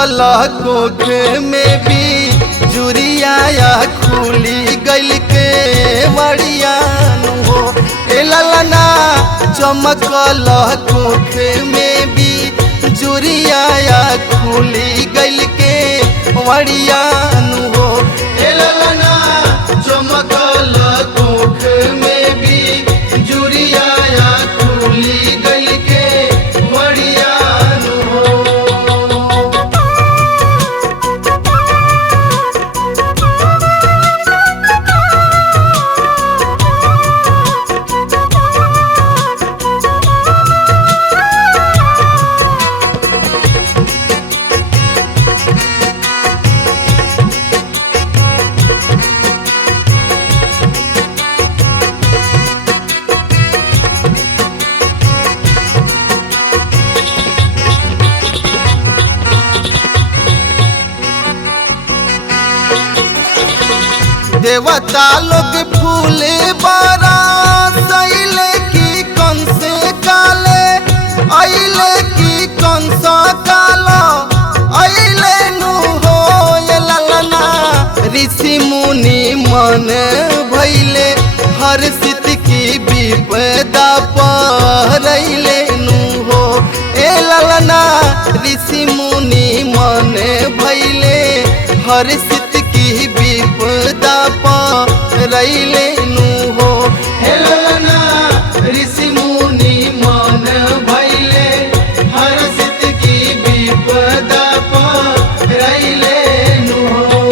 चमकल कोख में भी जुरिया खुली गइल के मड़ियानु हो। ए ललना चमकल कोख में भी जुरिया खुली गइल के मड़ियानु हो। ए ललना चमकल कोख में भी जुरिया खुली गइल के मड़ियानु हो। देवता लोग फूल बरसैले की कंसे काले अइले की कंस काला अइले नु हो। ये ललना ऋषि मुनि मन भइले हर्षित की विपदा परैले नु हो। ए ललना ऋषि मुनि मन भइले हर्षित की विपदा परैले नु हो। हे ललना ऋषि मुनि मन भइले हर्षित की विपदा परैले नु हो।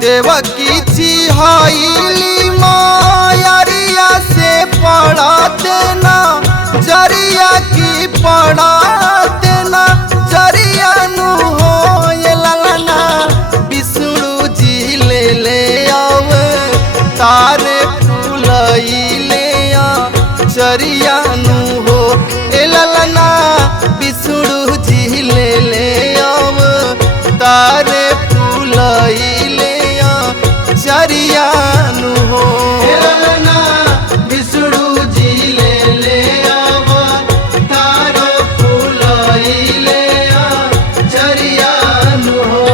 देवकी चिहाइली मायरिया से पढ़ाते ना जरिया की पढ़ाते ना जरिया नु हो। ये ललना विष्णु जी ले आव तारे फूलैले जरिया नु हो। ए ललना विष्णु जी ले आव तारे फूलैले जरियानु हो। हे ललना विष्णु जी ले आव तारो फूलैले जरियानु हो।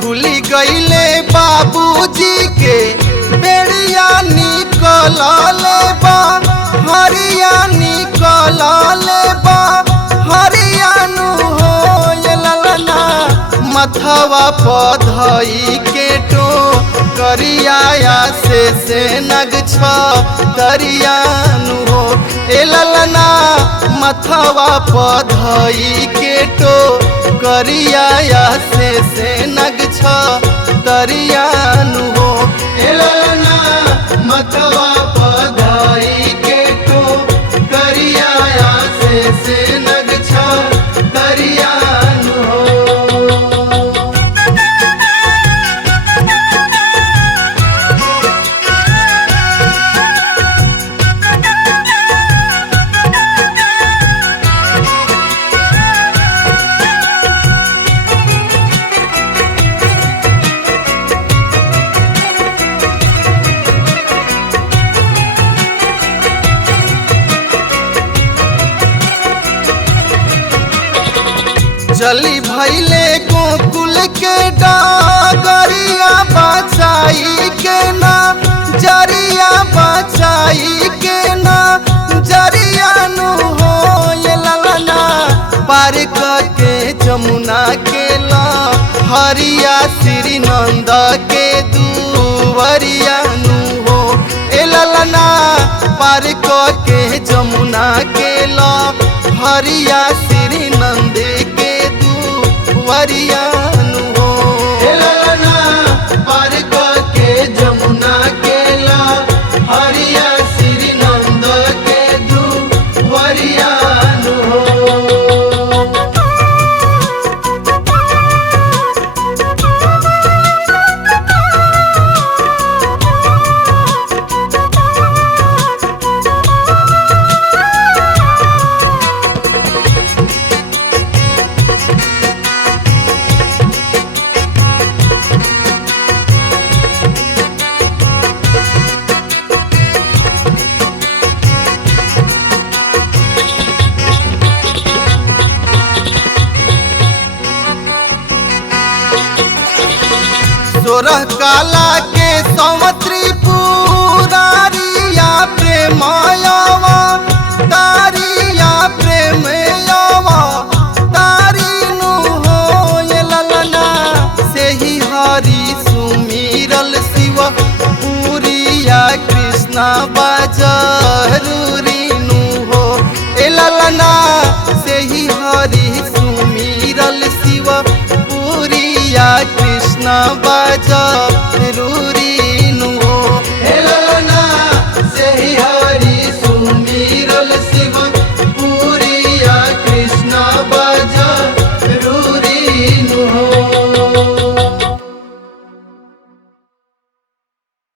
खुली गईले बाबूजी के बेड़िया निकल बा हरिया निकल बा हरियानु हो। ये ललना मथवा पधई के टो करिया से नग छ दरियानु हो। ए ललना मथवा पधई के टो करिया से नग छ दरियानु हो। ए ललना मथवा पधई के टो करिया से नग छ दरियानु हो। चली भैले गोकुल के डागरिया बचाई के ना जरिया बचाई के ना जरिया नु हो। ये लला पार के जमुना के ला हरिया श्री नंद के दुवरिया नु हो। ए ललना पार के जमुना के ला हरिया श्री नंद के दुवरिया नु हो। ए ललना पार के जमुना के ला हरिया श्री नंद के दुवरिया नु हो। सोरह काला के सौमत्री पुरारिया प्रेमयवा तारिया प्रेमयवा तारिनु हो। ये ललना से ही हरि सुमिरल शिव पुरिया कृष्णा बजरूरी नु हो। ए ललना से ही हरि सुमिरल शिव पुरिया कृष्ण बजा